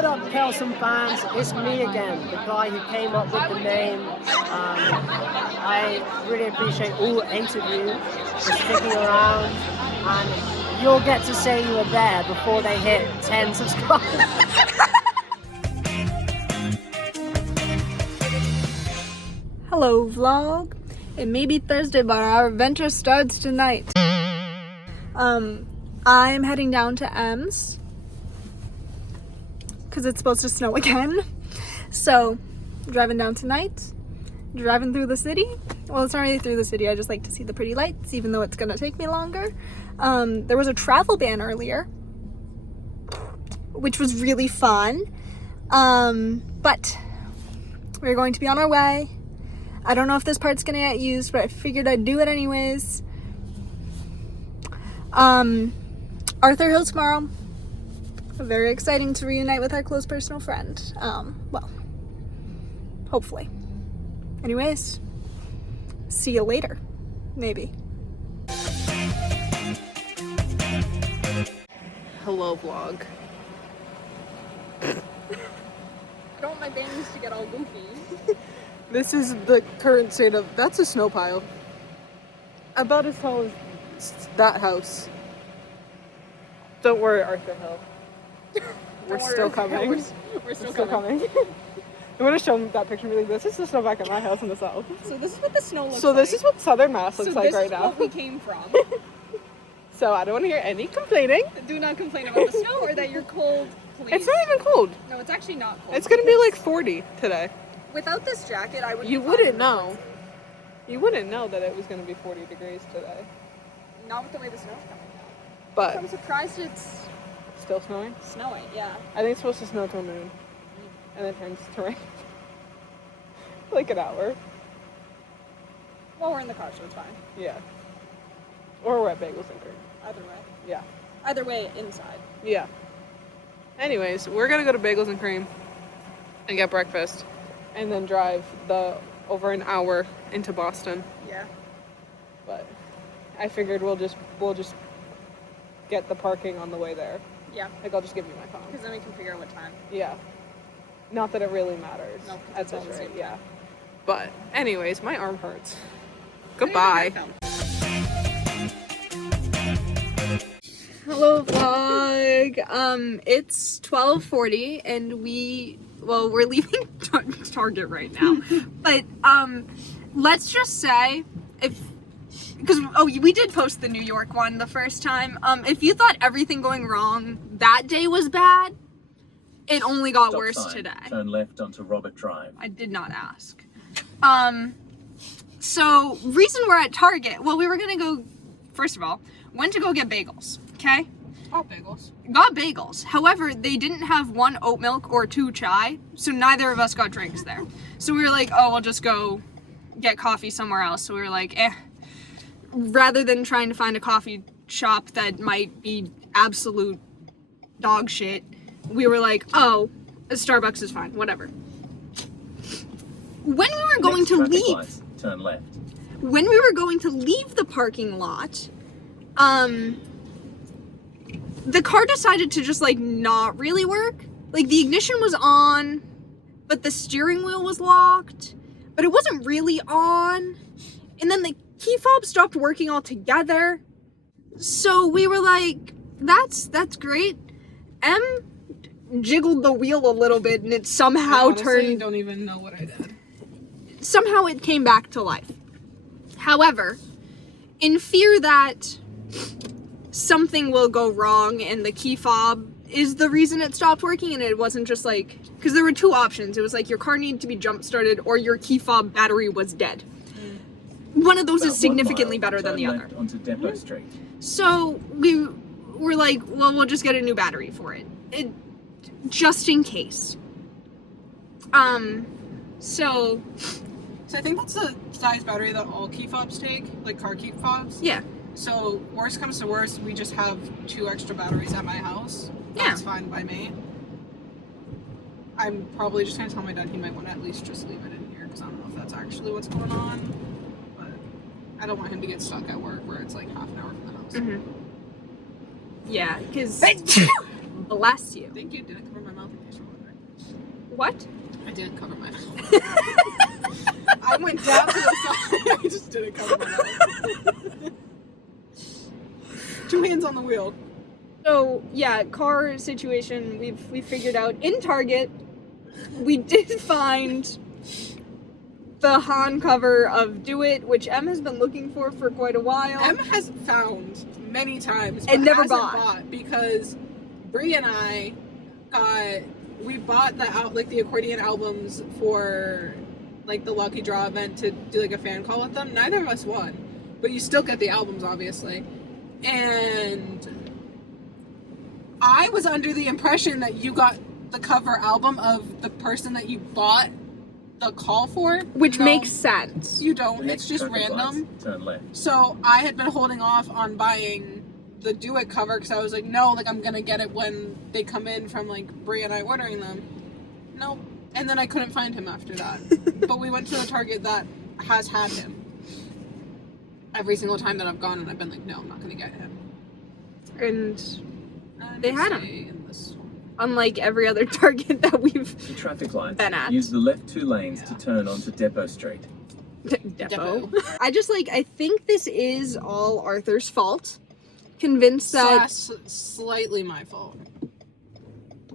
What up, Kelsem fans? It's me again, the guy who came up with the name. I really appreciate all 8 of you for sticking around, and you'll get to say you were there before they hit 10 subscribers. Hello vlog. It may be Thursday, but our adventure starts tonight. I'm heading down to M's because it's supposed to snow again. So, driving down tonight, driving through the city. Well, it's not really through the city, I just like to see the pretty lights, even though it's gonna take me longer. There was a travel ban earlier, which was really fun. But we're going to be on our way. I don't know if this part's gonna get used, but I figured I'd do it anyways. Arthur Hills tomorrow. Very exciting to reunite with our close personal friend. Well, hopefully. Anyways, see you later. Maybe. Hello vlog. I don't want my bangs to get all goofy. This is the current state of, that's a snow pile. About as tall as that house. Don't worry, Arthur Hill. We're still coming. We're still coming. I'm gonna show them that picture and be like, this is the snow back at my house in the south. So this is what the snow looks like. So this is what southern Mass looks like right now. So this is what we came from. So I don't want to hear any complaining. Do not complain about the snow or that you're cold, please. It's not even cold. No, it's actually not cold. It's gonna be like 40 today. Without this jacket, I would. You wouldn't know. You wouldn't know that it was gonna be 40 degrees today. Not with the way the snow's coming down. But I'm surprised it's still snowing? snowing, yeah. I think it's supposed to snow till noon. And then turns to rain. Like an hour. Well, we're in the car, so it's fine. Yeah. Or we're at Bagels and Cream. Either way. Yeah. Either way, inside. Yeah. Anyways, we're gonna go to Bagels and Cream and get breakfast. And then drive over an hour into Boston. Yeah. But I figured we'll just get the parking on the way there. Yeah. Like, I'll just give you my phone. Because then we can figure out what time. Yeah. Not that it really matters. No, at it's all this the rate, same. yeah. But anyways, my arm hurts. Goodbye. Hello vlog. It's 12:40 and we're leaving Target right now. But let's just say we did post the New York one the first time. If you thought everything going wrong that day was bad, it only got worse today. Turn left onto Robert Drive. I did not ask. So reason we're at Target, well, we were gonna go, first of all, went to go get bagels, okay? Got bagels. However, they didn't have 1 oat milk or 2 chai, so neither of us got drinks there. So we were like, oh, we'll just go get coffee somewhere else. So we were like, rather than trying to find a coffee shop that might be absolute dog shit, we were like, oh, a Starbucks is fine, whatever. When we were going to leave, Lights, turn left. when we were going to leave the parking lot, the car decided to just like not really work. Like the ignition was on, but the steering wheel was locked, but it wasn't really on. And then the key fob stopped working altogether. So we were like, that's great. M jiggled the wheel a little bit and it somehow turned. Don't even know what I did. Somehow it came back to life. However, in fear that something will go wrong and the key fob is the reason it stopped working and it wasn't just like, because there were 2 options. It was like your car needed to be jump started or your key fob battery was dead. One of those is significantly better than the other. Onto Depot Street. So we were like, well, we'll just get a new battery for it. Just in case. So I think that's the size battery that all key fobs take, like car key fobs. yeah. So worst comes to worst, we just have 2 extra batteries at my house. Yeah. That's fine by me. I'm probably just gonna tell my dad he might want to at least just leave it in here because I don't know if that's actually what's going on. But I don't want him to get stuck at work where it's like half an hour from the house. Yeah, because bless you. Thank you. Didn't cover my mouth in case you're wondering. What? I didn't cover my mouth. I went down to the side. I just didn't cover my mouth. 2 hands on the wheel. So yeah, car situation we figured out in Target. We did find the Han cover of Do It, which Em has been looking for quite a while. Em has found many times, but And never hasn't bought. because Brie and I we bought the accordion albums for like the lucky draw event to do like a fan call with them. Neither of us won, but you still get the albums obviously. And I was under the impression that you got the cover album of the person that you bought the call for. Which No, makes sense. You don't. The It's next just traffic random. lights, turn left. So I had been holding off on buying the Do It cover because I was like, no, like I'm gonna get it when they come in from like Brie and I ordering them. Nope. And then I couldn't find him after that. But we went to a Target that has had him. Every single time that I've gone and I've been like, no, I'm not gonna get him. And And They had stay him. in this one. unlike every other Target that we've The traffic lights. been at. Use the left 2 lanes to turn onto Depot Street. Depot. I think this is all Arthur's fault. Convinced that Slightly my fault.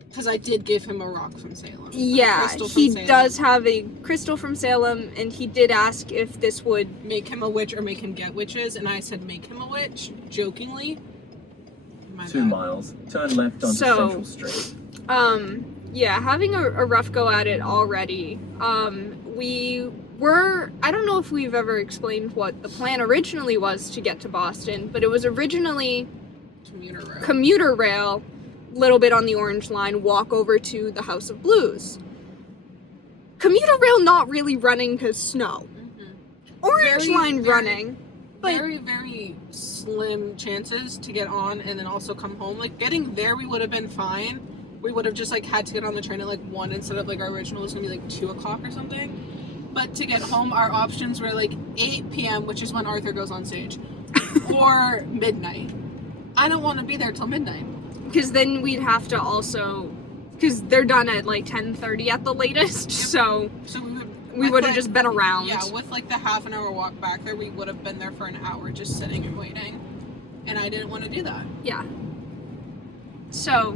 Because I did give him a rock from Salem. yeah, crystal from he Salem. does have a crystal from Salem, and he did ask if this would. Make him a witch or make him get witches, and I said make him a witch, jokingly. My 2 bad. miles, turn left onto So- Central Street. Yeah, having a rough go at it already. I don't know if we've ever explained what the plan originally was to get to Boston, but it was originally commuter rail, little bit on the Orange Line, walk over to the House of Blues. Commuter rail not really running because snow. Orange Very, Line very- running, but Very, very slim chances to get on and then also come home. Like, getting there, we would have been fine. We would have just, like, had to get on the train at, like, 1 instead of, like, our original was going to be, like, 2 o'clock or something. But to get home, our options were, like, 8 p.m., which is when Arthur goes on stage, or midnight. I don't want to be there till midnight. because then we'd have to also, because they're done at like 10:30 at the latest, so So we would have just been around. Yeah, with, like, the half an hour walk back there, we would have been there for an hour just sitting and waiting. And I didn't want to do that. Yeah. So,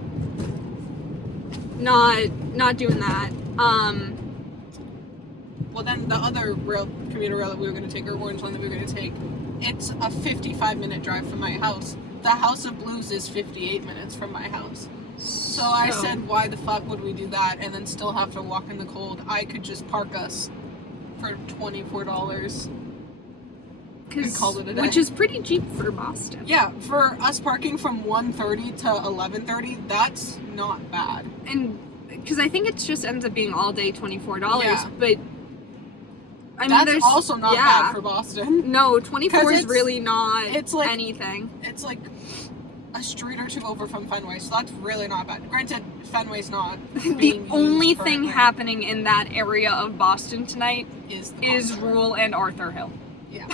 not doing that. Well, then the other commuter rail that we were going to take, or Orange Line that we were going to take, it's a 55-minute drive from my house. The House of Blues is 58 minutes from my house. So I said, why the fuck would we do that and then still have to walk in the cold? I could just park us for $24 and call it a day. Which is pretty cheap for Boston. Yeah, for us parking from 1:30 to 11:30, that's not bad. And because I think it just ends up being all day $24, Yeah. but I mean, That's there's also not yeah. bad for Boston. No, 24 is it's- really not it's like- anything. It's like a street or two over from Fenway, so that's really not bad. Granted, Fenway's not The being only used thing currently. happening in that area of Boston tonight is the is concert. Ruel and Arthur Hill. Yeah.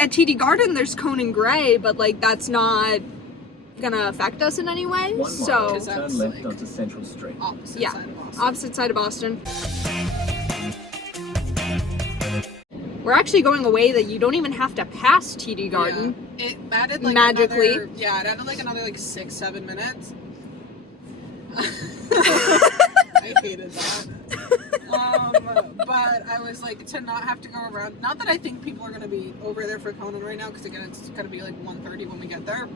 At TD Garden, there's Conan Gray, but like that's not gonna affect us in any way. 1 mile, So Because that's, turn left like, onto Central Street. Opposite Yeah. side of Boston. opposite side of Boston. We're actually going away that you don't even have to pass TD Garden. Yeah. It added like Magically. it added like another like 6-7 minutes. I hated that. But I was like, to not have to go around. Not that I think people are gonna be over there for Conan right now, because again, it's gonna be like 1:30 when we get there.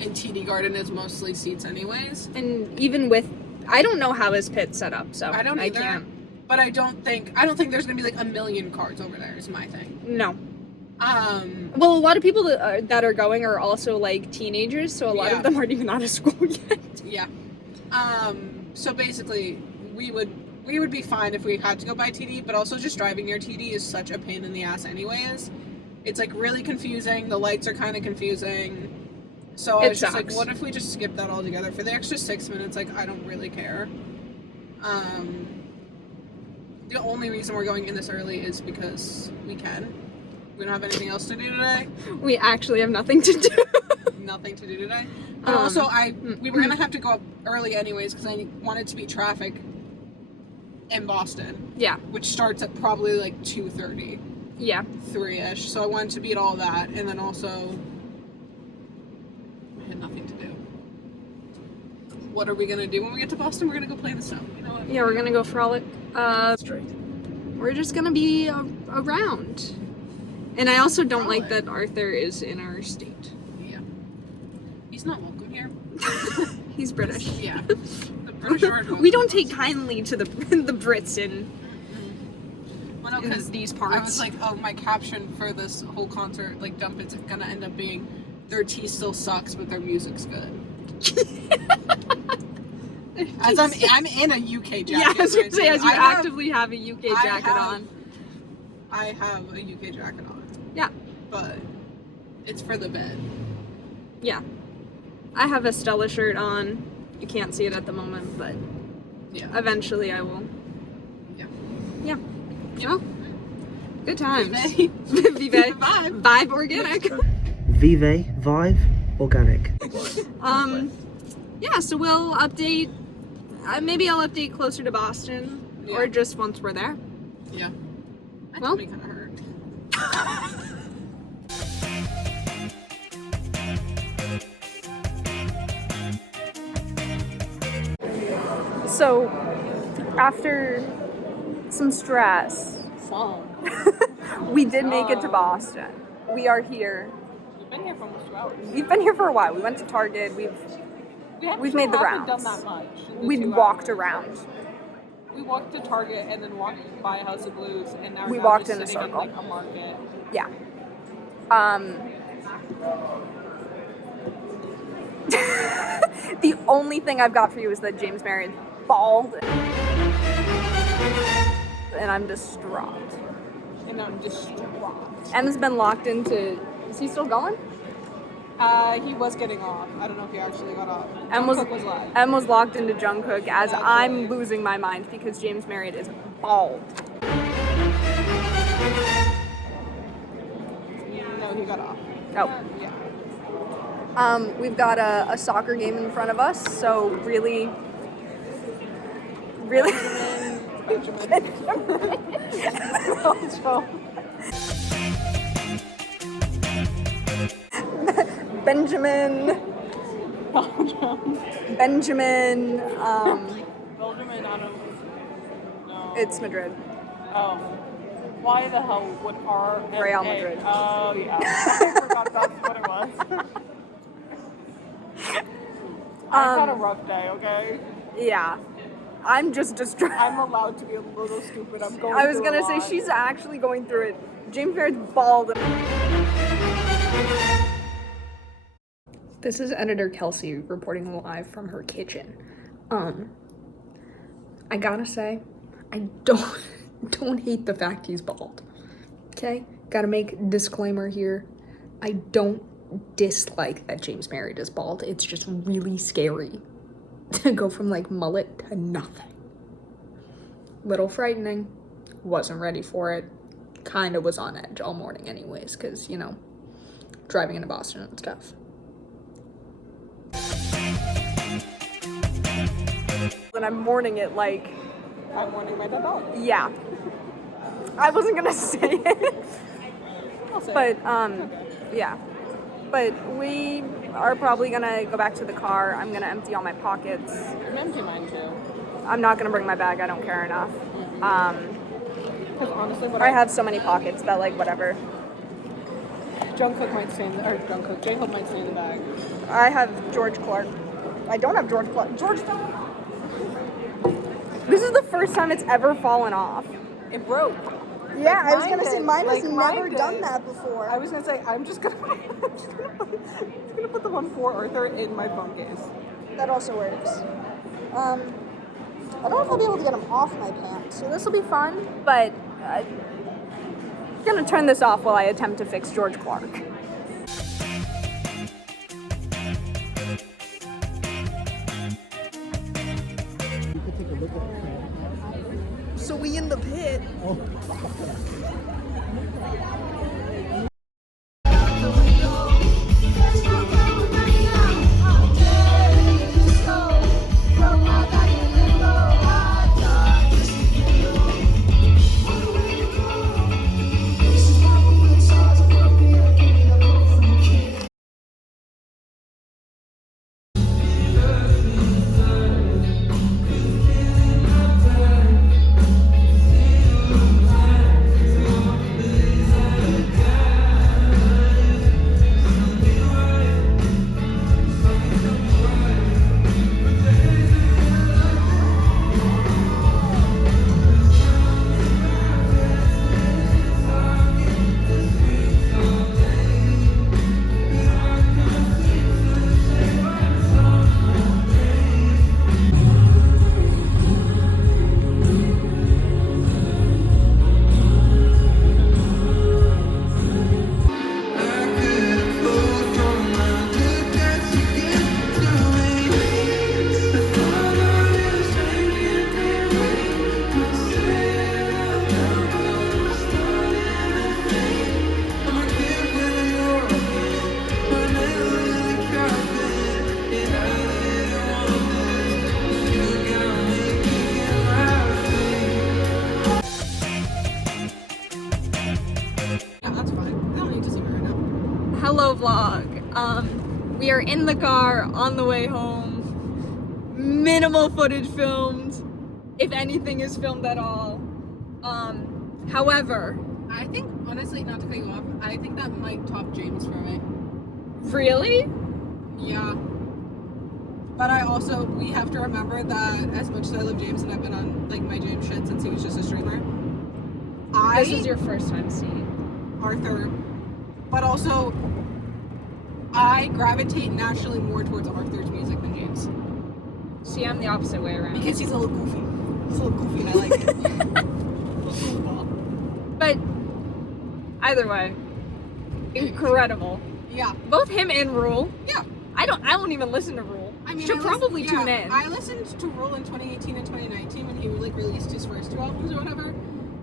And TD Garden is mostly seats anyways. And even with, I don't know how his pit's set up, so I don't either. can't. But I don't think there's gonna be like a million cars over there. Is my thing. No. Um. Well, a lot of people that are going are also like teenagers, so a lot Yeah. of them aren't even out of school yet. Yeah. So basically, we would be fine if we had to go by TD, but also just driving near TD is such a pain in the ass anyways. It's like really confusing. The lights are kind of confusing. So I was just like, sucks. what if we just skip that altogether? For the extra 6 minutes, like, I don't really care. The only reason we're going in this early is because we can. We don't have anything else to do today. We actually have nothing to do. Nothing to do today. And also, we were gonna have to go up early anyways because I wanted to beat traffic in Boston. Yeah. Which starts at probably like 2:30. Yeah. 3-ish. So I wanted to beat all that, and then also I had nothing to do. What are we gonna do when we get to Boston? We're gonna go play the snow. You know what? Yeah, we're gonna go frolic. Straight. We're just gonna be around. And I also don't like that Arthur is in our state. Yeah. He's not welcome here. He's British. Yeah. The British aren't welcome. We don't take kindly to the Brits in Well, no, because these parts. I was like, oh, my caption for this whole concert, like, dump it's gonna end up being, their tea still sucks, but their music's good. As I'm in a UK jacket. Yeah, I was gonna say, as you I have- actively have a UK jacket on. I have a UK jacket on. Yeah. But it's for the bed. Yeah. I have a Stella shirt on. You can't see it at the moment, but Yeah. eventually I will. Yeah. Yeah. Well, good times. Vive. Vive. Vibe. Vibe organic. Vive, Vive, Organic. Yeah, so we'll update. Maybe I'll update closer to Boston, or Yeah. just once we're there. Yeah. That Well. tummy kind of hurt. So, after some stress, we did make it to Boston. We are here. We've been here for almost 2 hours. We've been here for a while. We went to Target. We've made the rounds. Done that much. We walked around. We walked to Target and then walked by House of Blues, and now We we're walked just in a sitting circle. like a market. Yeah. The only thing I've got for you is that James Marion bald, and I'm distraught. And I'm distraught. Em's been locked into. Is he still going? He was getting off. I don't know if he actually got off. Em was Jungkook was live. Em was locked into Jungkook as That's I'm right. losing my mind because James Marion is bald. No, he got off. Oh. Yeah. We've got a soccer game in front of us, so really. Benjamin. Benjamin. Belgium and I don't know. It's Madrid. Why the hell would Real Madrid. Oh, yeah. I forgot that's what it was. I had a rough day, okay? Yeah. I'm just distraught. I'm allowed to be a little stupid. I'm going I was through gonna a say lot. she's actually going through it. James Marion's bald. This is editor Kelsey reporting live from her kitchen. I gotta say, I don't hate the fact he's bald. Okay? Gotta make a disclaimer here. I don't dislike that James Marion is bald. It's just really scary to go from like mullet to nothing. Little frightening. Wasn't ready for it. Kinda was on edge all morning anyways, because, you know, driving into Boston and stuff. And I'm mourning it like... I'm warning my dead dog. Yeah. I wasn't gonna say it. I'll say But, it. Okay. yeah. But we are probably gonna go back to the car. I'm gonna empty all my pockets. I'm empty mine too. I'm not gonna bring my bag. I don't care enough. Because honestly, what I have so many pockets that, like, whatever. Jungkook might stay in the, or Jungkook, J-Hope might stay in the bag. I have George Clark. I don't have George Clark. George fell off. This is the first time it's ever fallen off. It broke. Yeah, I was mine gonna say did. mine has Like, mine never did. done that before. I was gonna say I'm just gonna put the one for Arthur in my phone case. That also works. I don't know if I'll be able to get them off my pants, so this will be fun, but I'm gonna turn this off while I attempt to fix George Clark. So we in the pit. together in the car on the way home. Minimal footage filmed, if anything is filmed at all. However, I think, honestly, not to cut you off, I think that might top James for me. really? Yeah. But we have to remember that as much as I love James and I've been on, like, my James shit since he was just a streamer, This is your first time seeing Arthur, but also, I gravitate naturally more towards Arthur's music than James. See, I'm the opposite way around. Because he's a little goofy. He's a little goofy and I like it. But either way, incredible. Yeah. Both him and Ruel. Yeah. I won't even listen to Ruel. Should probably tune in. I listened to Ruel in 2018 and 2019 when he like released his first 2 albums or whatever,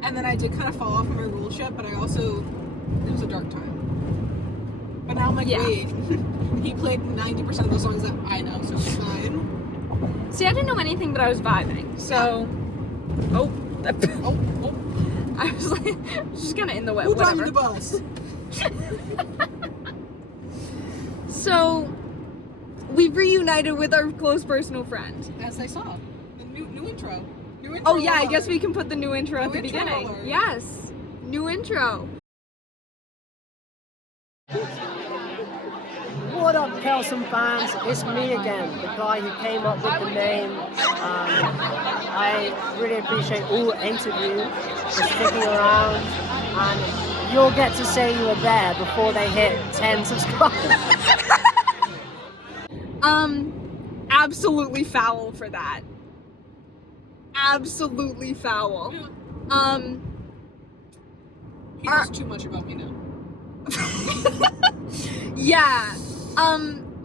and then I did kind of fall off of my Ruel shit, but it was a dark time. But now I'm like, wait, he played 90% of the songs that I know, so it's fine. See, I didn't know anything, but I was vibing. So, Oh. I was like, just kind of in the wet. Who Whatever. the bus? So, we've reunited with our close personal friend. As I saw, the new intro. Oh yeah, I guess we can put the new intro at the New intro beginning. alert. Yes, new intro. What up, Kelsem fans? It's me again, the guy who came up with the name. I really appreciate all 8 of you for sticking around, and you'll get to say you were there before they hit 10 subscribers. Absolutely foul for that. Absolutely foul. He knows too much about me now. Yeah.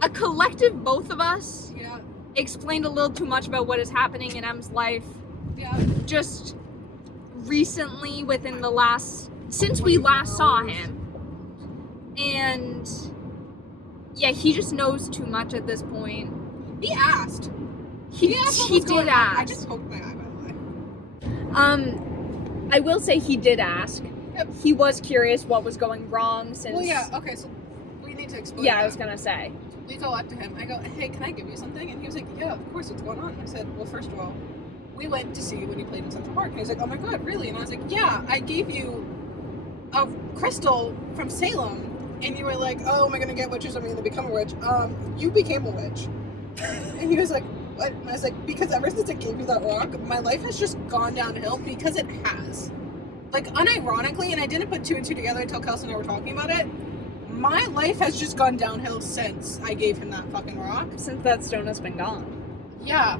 A collective both of us Yeah. explained a little too much about what is happening in M's life Yeah. just recently since we last saw him. And yeah, he just knows too much at this point. He asked. He asked what did was going on. ask. I just poked my eye, by the way. I will say he did ask. Yep. He was curious what was going wrong since. Well, yeah, okay, so we need to explain. Yeah, I that. was gonna say. We go up to him. I go, hey, can I give you something? And he was like, yeah, of course, what's going on? And I said, well, first of all, we went to see you when you played in Central Park. And he was like, oh my god, really? And I was like, yeah, I gave you a crystal from Salem. And you were like, oh, am I gonna get witches? I'm gonna become a witch. You became a witch. And he was like, what? And I was like, because ever since I gave you that rock, my life has just gone downhill, because it has. Like, unironically, and I didn't put 2 and 2 together until Kelsem and I were talking about it, my life has just gone downhill since I gave him that fucking rock. Since that stone has been gone. Yeah.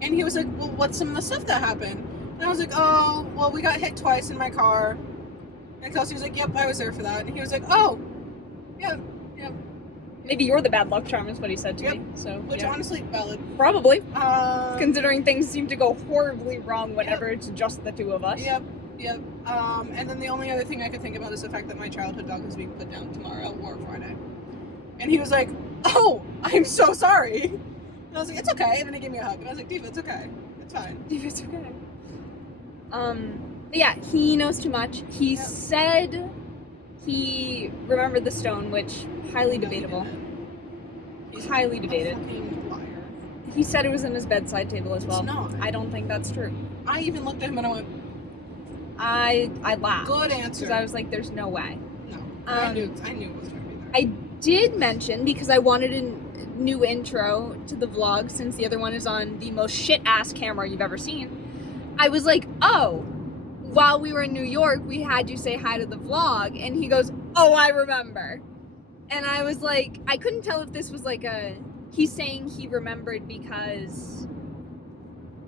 And he was like, well, what's some of the stuff that happened? And I was like, oh, well, we got hit twice in my car. And Kelsey was like, yep, I was there for that. And he was like, oh, yeah. Maybe you're the bad luck charm is what he said to Yep. me. So Which, yeah. honestly, valid. Probably. Considering things seem to go horribly wrong whenever it's just the 2 of us. Yep. And then the only other thing I could think about is the fact that my childhood dog is being put down tomorrow or Friday. And he was like, oh, I'm so sorry. And I was like, it's okay. And then he gave me a hug. And I was like, Diva, it's okay. It's fine. Diva, it's okay. But yeah, he knows too much. He said he remembered the stone, which highly debatable. He's highly a debated. fucking liar. He said it was in his bedside table as well. It's not. I don't think that's true. I even looked at him and I went, I laughed. good answer. Because I was like, there's no way. No. I knew it was going to be there. I did mention, because I wanted a new intro to the vlog, since the other one is on the most shit-ass camera you've ever seen, I was like, oh, while we were in New York, we had you say hi to the vlog, and he goes, oh, I remember. And I was like, I couldn't tell if this was like he's saying he remembered because,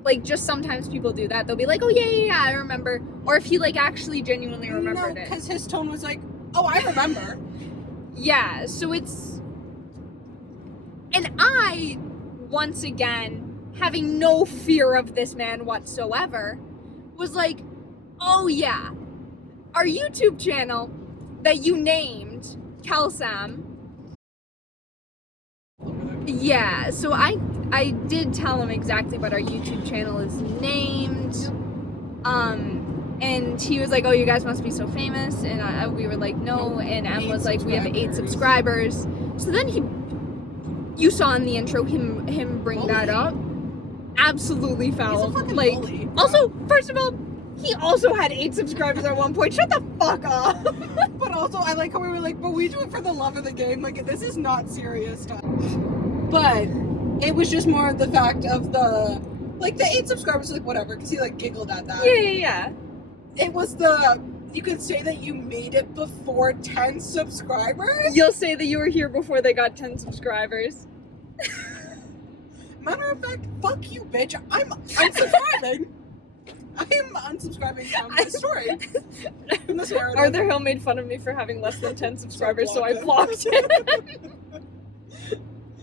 like, just sometimes people do that. They'll be like, oh, yeah, I remember. Or if he, like, actually genuinely remembered it. because his tone was like, oh, I remember. Yeah, so it's... And I, once again, having no fear of this man whatsoever, was like, oh yeah, our YouTube channel that you named Kelsem. Yeah, so I did tell him exactly what our YouTube channel is named. And he was like, oh, you guys must be so famous. And we were like, no. And Em was like, we have 8 subscribers. So then you saw in the intro him bring that up. Absolutely foul. He's a fucking like, bully. also, first of all, he also had 8 subscribers at one point. Shut the fuck up. But also, I like how we were like, but we do it for the love of the game. Like, this is not serious stuff. But it was just more of the fact of the 8 subscribers, like, whatever, because he, like, giggled at that. Yeah. It was you could say that you made it before 10 subscribers? You'll say that you were here before they got 10 subscribers. Matter of fact, fuck you, bitch. I'm unsubscribing. I am unsubscribing from this story. From this narrative. Arthur Hill made fun of me for having less than 10 subscribers, so I blocked him.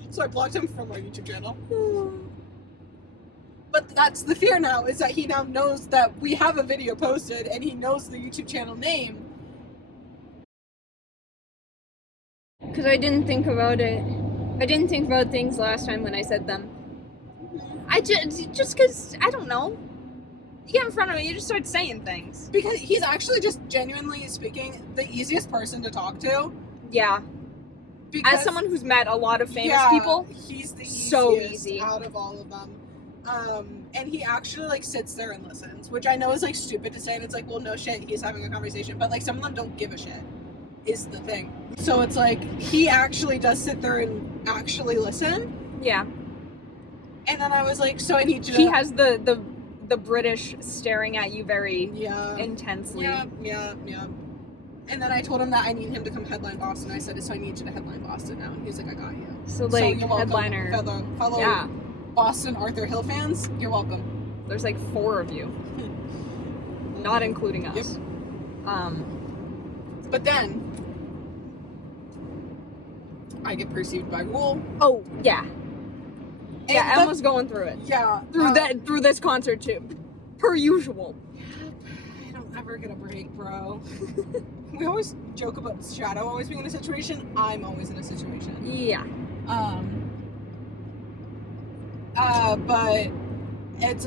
So I blocked him from our YouTube channel. But that's the fear now, is that he now knows that we have a video posted and he knows the YouTube channel name. Because I didn't think about it. I didn't think about things last time when I said them. I just because, I don't know. You get in front of me, you just start saying things. Because he's actually just genuinely speaking the easiest person to talk to. Yeah. Because, as someone who's met a lot of famous people, he's the easiest so easy out of all of them. And he actually like sits there and listens, which I know is like stupid to say, and it's like, well, no shit, he's having a conversation, but like some of them don't give a shit, is the thing. So it's like he actually does sit there and actually listen. Yeah. And then I was like, so I need you to... He has the British staring at you very intensely. Yeah. And then I told him that I need him to come headline Boston. I said, so I need you to headline Boston now. He was like, I got you. So like, you're welcome, headliner. Fellow Boston Arthur Hill fans, you're welcome. There's like 4 of you. Not including us. Yep. But then I get perceived by Ruel. Oh, yeah. And Em was going through it. Yeah. Through this concert too. Per usual. I don't ever get a break, bro. We always joke about Shadow always being in a situation. I'm always in a situation. Yeah. But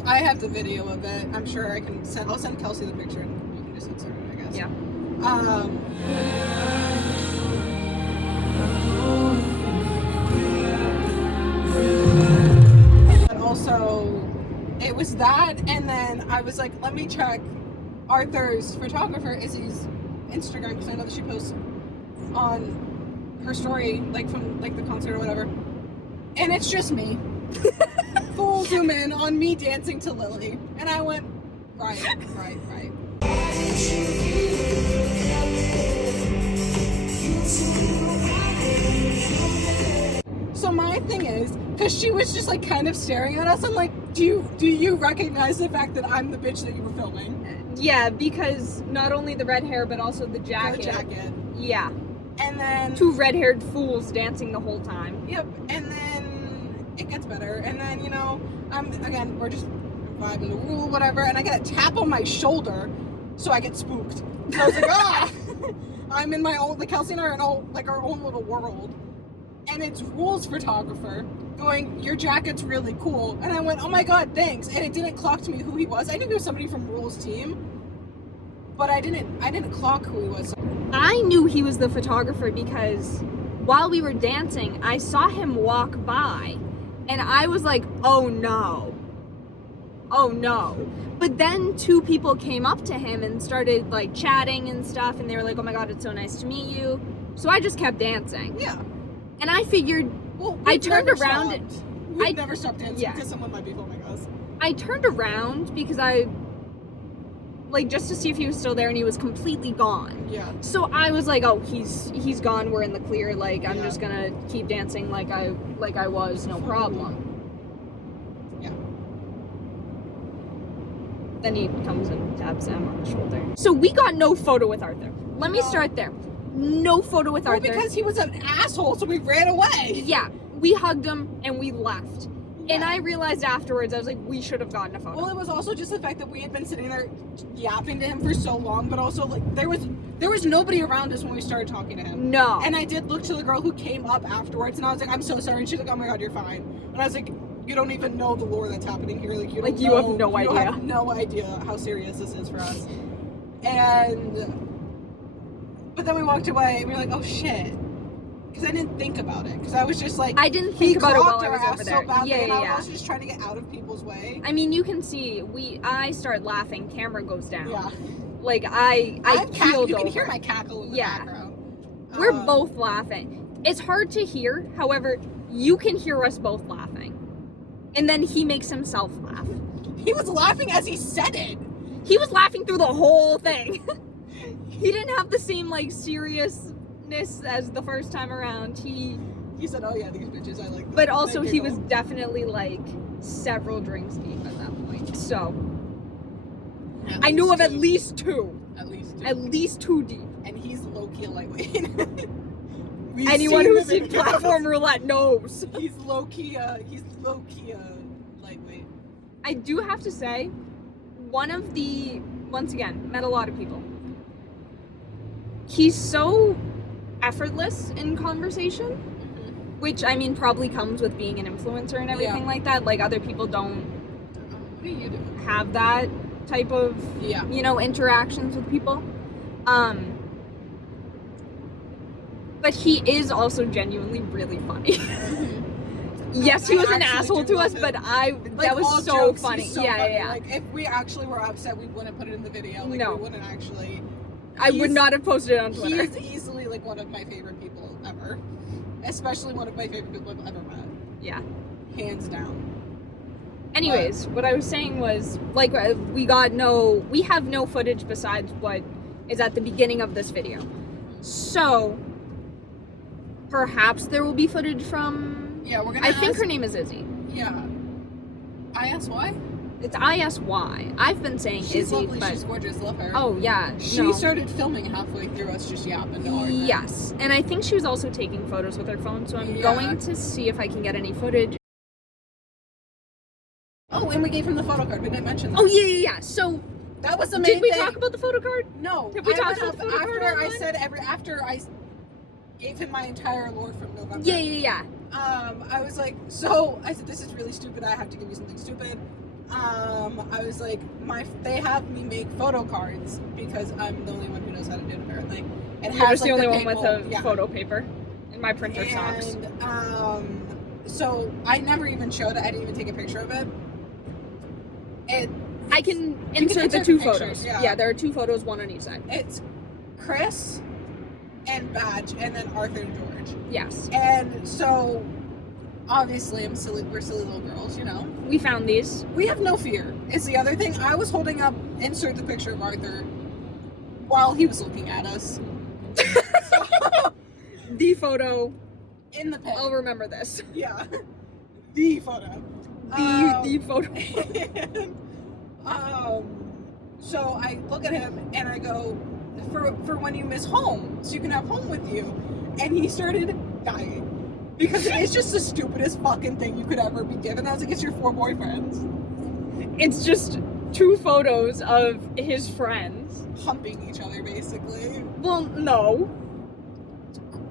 I have the video of it. I'm sure I'll send Kelsey the picture and you can just insert it, I guess. Yeah. And also, it was that, and then I was like, let me check Arthur's photographer, Izzy's Instagram, because I know that she posts on her story, like from like the concert or whatever. And it's just me. Full zoom in on me dancing to Lily. And I went, right. So my thing is, because she was just like kind of staring at us, I'm like, do you recognize the fact that I'm the bitch that you were filming? Yeah, because not only the red hair, but also the jacket. The jacket. Yeah. And then 2 red-haired fools dancing the whole time. Yep. And then it gets better. And then, you know, we're just vibing the Ruel, whatever, and I get a tap on my shoulder, so I get spooked. So I was like, ah! I'm in my own, like Kelsey and I are in our own little world. And it's Ruel's photographer going, your jacket's really cool. And I went, oh my god, thanks. And it didn't clock to me who he was. I knew he was somebody from Ruel's team, but I didn't clock who he was. I knew he was the photographer because while we were dancing, I saw him walk by. And I was like, oh no. But then 2 people came up to him and started like chatting and stuff. And they were like, oh my god, it's so nice to meet you. So I just kept dancing. Yeah. And I figured, I turned around. I never stopped dancing because someone might be filming us. I turned around because just to see if he was still there, and he was completely gone. Yeah. So I was like, oh, he's gone, we're in the clear, like, I'm just gonna keep dancing like I was, no problem. Yeah. Then he comes and taps Em on the shoulder. So we got no photo with Arthur. Let me start there. No photo with Arthur. Because he was an asshole, so we ran away. Yeah. We hugged him and we left. And I realized afterwards, I was like, we should have gotten a photo. Well, it was also just the fact that we had been sitting there yapping to him for so long, but also like there was nobody around us when we started talking to him. No. And I did look to the girl who came up afterwards, and I was like, I'm so sorry. And she's like, oh my god, you're fine. And I was like, you don't even know the lore that's happening here. Like you have no idea. You have no idea how serious this is for us. But then we walked away and we were like, oh shit. Because I didn't think about it. Because I was just like, I didn't think about it while I was over there. So badly, and Yeah. I was just trying to get out of people's way. I mean, you can see, I start laughing, camera goes down. Yeah. Like, I keeled You over. can hear my cackle in the background. We're both laughing. It's hard to hear, however, you can hear us both laughing. And then he makes himself laugh. He was laughing as he said it. He was laughing through the whole thing. He didn't have the same, like, seriousness as the first time around. He said, oh yeah, these bitches, I like them. But also, he was definitely, like, several drinks deep at that point. So, I knew of at least two. At least two deep. And he's low-key a lightweight. Anyone who's seen Platform Roulette knows. He's low-key a lightweight. I do have to say, once again, met a lot of people. He's so effortless in conversation, which, I mean, probably comes with being an influencer and everything like that. Like, other people don't have that type of, interactions with people. But he is also genuinely really funny. Yes, he was an asshole to us, but that was so funny. Yeah. Like, if we actually were upset, we wouldn't put it in the video. Like, No. we wouldn't actually. I would not have posted it on Twitter. He's easily, like, one of my favorite people ever. Especially one of my favorite people I've ever met. Yeah. Hands down. Anyways, what I was saying was, like, we have no footage besides what is at the beginning of this video. So, perhaps there will be footage from... Yeah, we're gonna I think her name is Izzy. Yeah. ISY? It's ISY. I've been saying She's Izzy, lovely, but... she's gorgeous, love her. Oh, yeah. She started filming halfway through us just yapping to Arthur. Yes. And I think she was also taking photos with her phone, so I'm going to see if I can get any footage. Oh, and we gave him the photo card. We didn't mention that. Oh, yeah. So... That was the main Did we thing. talk about the photo card? No. Did we talk about the photo card after I gave him my entire lore from November. Yeah. I was like, so I said, this is really stupid. I have to give you something stupid. I was like, they have me make photo cards because I'm the only one who knows how to do it apparently. And You're has, the like, only one paper- with a photo paper, and my printer sucks. And so I never even showed it. I didn't even take a picture of it. I can insert the two pictures, photos. yeah. Yeah, there are two photos, one on each side. It's Chris and Badge, and then Arthur and George. Yes. And so, obviously, we're silly little girls, you know. We found these. We have no fear. It's the other thing. I was holding up, insert the picture of Arthur while he was looking at us. The photo. In the pit. I'll remember this. Yeah. The photo. The photo. So I look at him and I go, for when you miss home, so you can have home with you. And he started dying. Because it's just the stupidest fucking thing you could ever be given. I was like, it's your 4 boyfriends. It's just 2 photos of his friends. Humping each other, basically. Well, no.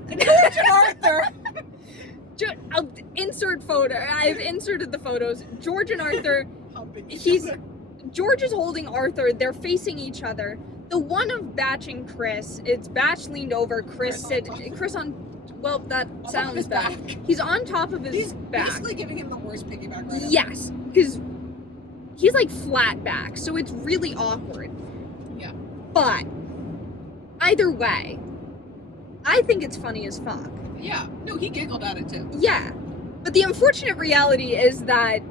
George and Arthur. I'll insert photo. I've inserted the photos. George and Arthur. Humping each other. George is holding Arthur. They're facing each other. The one of Batch and Chris, it's Batch leaned over, Chris on. Well, that sounds bad. He's on top of his back. Basically giving him the worst piggyback right now. Yes, because he's like flat back, so it's really awkward. Yeah. But either way, I think it's funny as fuck. Yeah. No, he giggled at it too. Yeah. But the unfortunate reality is that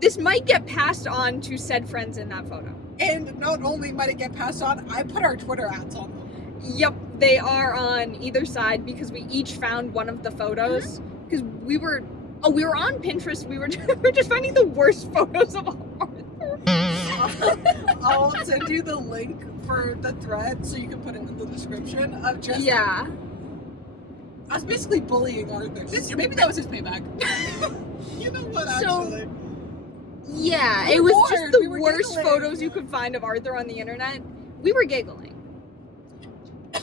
this might get passed on to said friends in that photo. And not only might it get passed on, I put our Twitter ads on them. Yep, they are on either side because we each found one of the photos. Because we were on Pinterest. We were just finding the worst photos of Arthur. I'll send you the link for the thread so you can put it in the description of just. Yeah. I was basically bullying Arthur. Maybe that was his payback. You know what, actually? Yeah, We it was were just bored. the We were worst giggling. photos you could find of Arthur on the internet. We were giggling.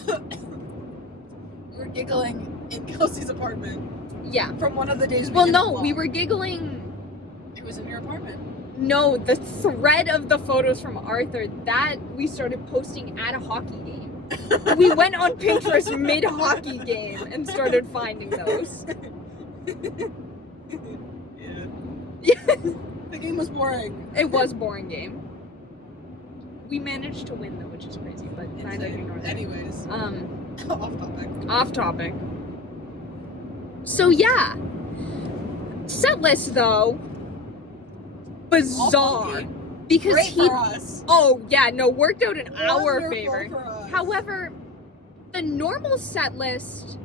We were giggling in Kelsey's apartment Yeah. from one of the days Well, didn't no, vlog. we were giggling. It was in your apartment. No, the thread of the photos from Arthur, that we started posting at a hockey game. We went on Pinterest mid-hockey game and started finding those. Yeah. The game was boring. It was a boring game. We managed to win though, which is crazy, but neither here nor there. Anyways. Off topic. Off topic. So yeah. Set list though. Bizarre. All Because Great he for us. Oh yeah, no, worked out in our Wonderful favor. for us. However, the normal set list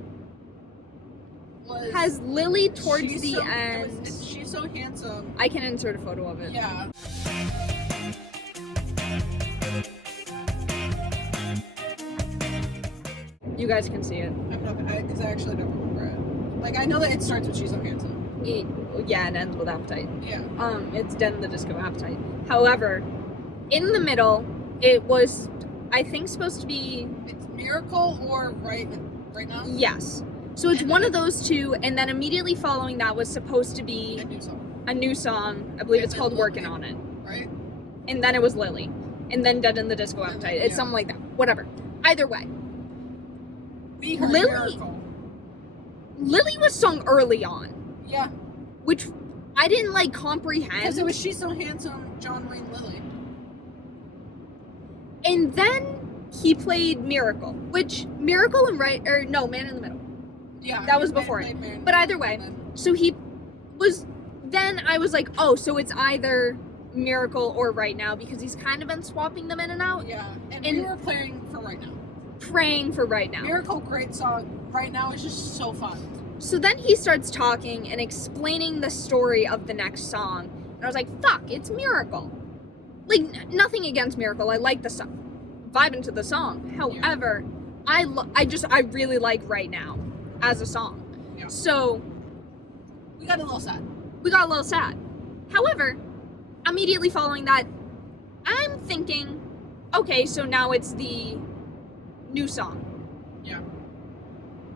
Was has Lily towards She's the so, end. She's so handsome. I can insert a photo of it. Yeah. You guys can see it. I'm not gonna, because I actually don't remember it. Like, I know that it starts with She's So Handsome. Yeah, and ends with Appetite. Yeah. It's Den the Disco Appetite. However, in the middle, it was, I think, supposed to be. It's Miracle or Right Now? Yes. So it's And one then- of those two, and then immediately following that was supposed to be A new song, a new song. I believe And it's then called Lily. Working on It. right? And then it was Lily. And then Dead in the Disco Appetite. It's Yeah. something like that. Whatever. Either way. We heard Lily- Miracle. Lily was sung early on, Yeah. which I didn't like Because comprehend. it was She's So Handsome, John Wayne Lily. And then he played Miracle, which Miracle and Man in the Middle. Yeah. That was he played- before it. played Mary- But either way, and then- so he was, then I was like, oh, so it's either Miracle or Right Now, because he's kind of been swapping them in and out, Yeah. And and- we were playing for Right Now. praying for Right Now. Miracle, great song. Right Now is just so fun. So then he starts talking and explaining the story of the next song. And I was like, fuck, it's Miracle. Like, nothing against Miracle. I like the song. Vibing to the song. However, I really like Right Now as a song. Yeah. So We got a little sad. we got a little sad. However, immediately following that, I'm thinking, okay, so now it's the new song. Yeah.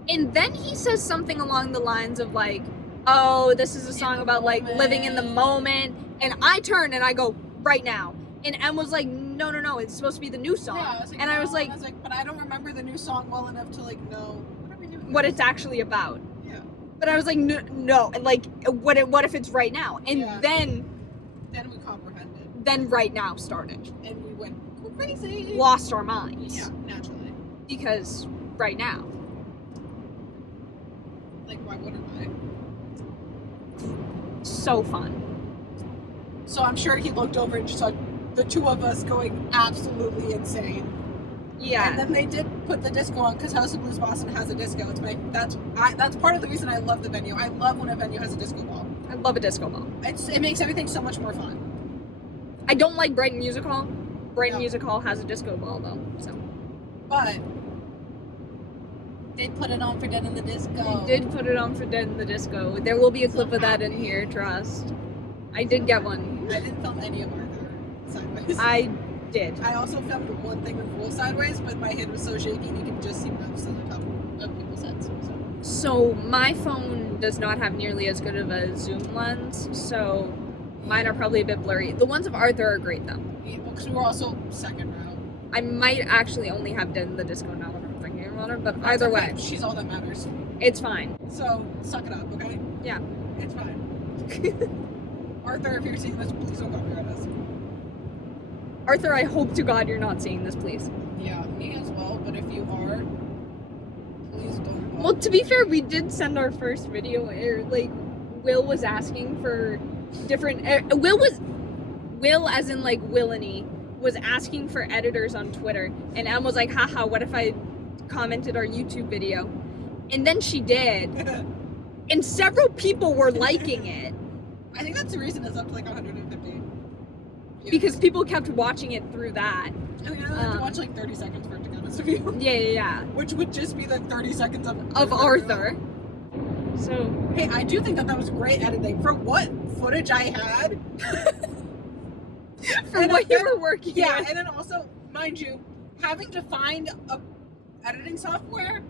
And then he says something along the lines of like, oh, this is a song the about like living in the moment. And I turn and I go, Right Now. And Em was like, no, it's supposed to be the new song. Yeah, I was like, and no. I was like, but I don't remember the new song well enough to like know what are we doing. what it's actually about. Yeah. But I was like, no, and like, what if it's Right Now? And Yeah. then Then we comprehended Right Now started. and we went crazy. Lost our minds. Yeah, naturally. Because Right Now. Like, why wouldn't So fun. I? So I'm sure he looked over and just saw the two of us going absolutely insane. Yeah. And then they did put the disco on because House of Blues Boston has a disco. That's part of the reason I love the venue. I love when a venue has a disco ball. I love a disco ball. It makes everything so much more fun. I don't like Brighton Music Hall. Brighton No. Music Hall has a disco ball though. So But they put it on for Dead in the Disco. they did put it on for Dead in the Disco. There will be a clip of that in here, trust. I did get one. I didn't film any of Arthur sideways. I did. I also filmed one thing with Ruel sideways, but my hand was so shaky you could just see most of the top of people's heads. So my phone does not have nearly as good of a zoom lens, so mine are probably a bit blurry. The ones of Arthur are great though. Yeah, because we were also second row. I might actually only have Dead in the Disco now that I'm thinking about it, but That's either okay. way, She's all that matters. it's fine. So suck it up, okay? Yeah. It's fine. Arthur, if you're seeing this, please don't copyright us. Arthur, I hope to God you're not seeing this, please. Yeah, me as well. But if you are, please don't. Well, to be fair, we did send our first video, like, Will was asking for different, Will as in, like, Willany, was asking for editors on Twitter, and Em was like, haha, what if I commented our YouTube video? And then she did, and several people were liking it, I think that's the reason it's up to like 150. Yeah. because people kept watching it through that. I mean, I have to watch like 30 seconds for it to get us a view. Yeah. Which would just be the 30 seconds Of Arthur. So, Hey, I do think that was great editing. For what footage I had. for what you were working Yeah, with. and then also, mind you, having to find a editing software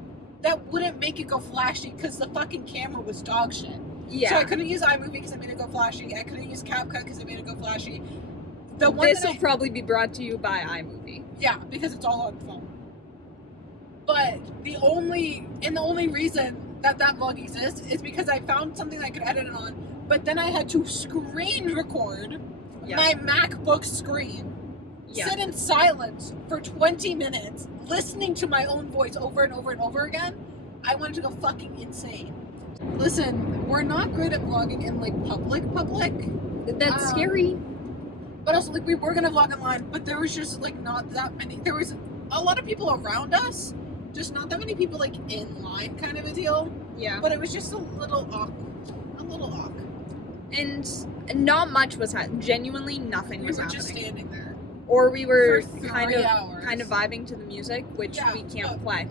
that wouldn't make it go flashy because the fucking camera was dog shit. Yeah. So I couldn't use iMovie because I made it go flashy. I couldn't use CapCut because I made it go flashy. The one This will probably be brought to you by iMovie. Yeah, because it's all on phone. But the only reason that vlog exists is because I found something I could edit it on, but then I had to screen record my MacBook screen, sit in silence for 20 minutes, listening to my own voice over and over and over again. I wanted to go fucking insane. Listen, we're not great at vlogging in like public. That's scary. But also, like, we were gonna vlog online, but there was just like not that many. There was a lot of people around us, just not that many people like in line, kind of a deal. Yeah. But it was just a little awkward. And not much was happening. Genuinely, nothing was happening. We were just standing there. Or we were For 3 kind of hours. vibing to the music, which we can't but- play.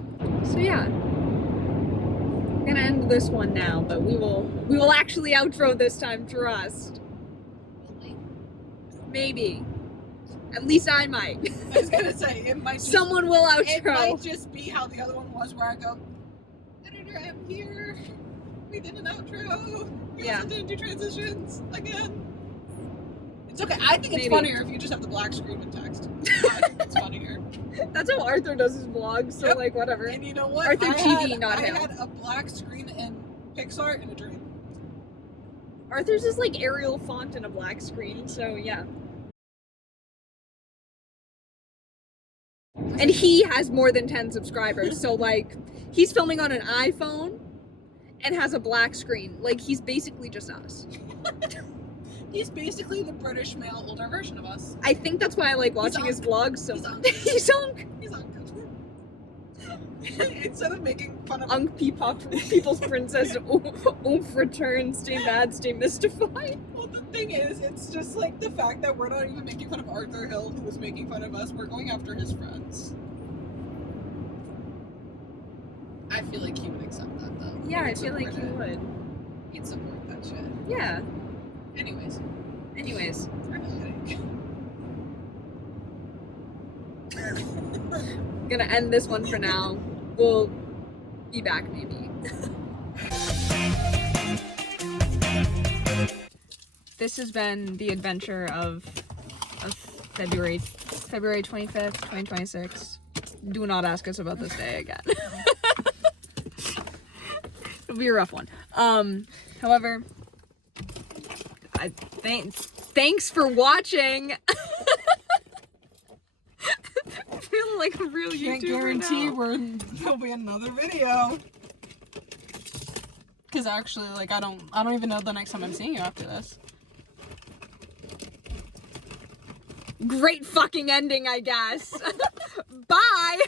So yeah. I'm gonna end this one now, but we will actually outro this time, trust. Maybe. At least I might. I was gonna say, it might just, Someone will it might outro. just be how the other one was, where I go, editor, I'm here. We did an outro. We also didn't do transitions again. It's okay. I think it's Maybe. funnier if you just have the black screen with text. I think it's funnier. That's how Arthur does his vlogs, so Yep. like whatever. And you know what? Arthur TV, not I him. had a black screen in Pixar in a dream. Arthur's is like Arial font and a black screen, so yeah. And he has more than 10 subscribers, so like, he's filming on an iPhone and has a black screen. Like, he's basically just us. He's basically the British male older version of us. I think that's why I like watching his vlogs so He's much. Unk. He's Unk. He's Unk. Instead of making fun of Unk People's Princess Oomph returns, stay mad, stay mystified. Well, the thing is, it's just like the fact that we're not even making fun of Arthur Hill, who was making fun of us. We're going after his friends. I feel like he would accept that, though. Yeah, I He'd feel like support you it. would. He'd support that shit. Yeah. Anyways, Anyways. I have a headache. Gonna end this one for now. We'll be back maybe. This has been the adventure of February 25th, 2026. Do not ask us about this day again. It'll be a rough one. However, thanks for watching. I feel like a real Can't YouTuber guarantee now. there'll be another video. Cause actually, like, I don't even know the next time I'm seeing you after this. Great fucking ending, I guess. Bye.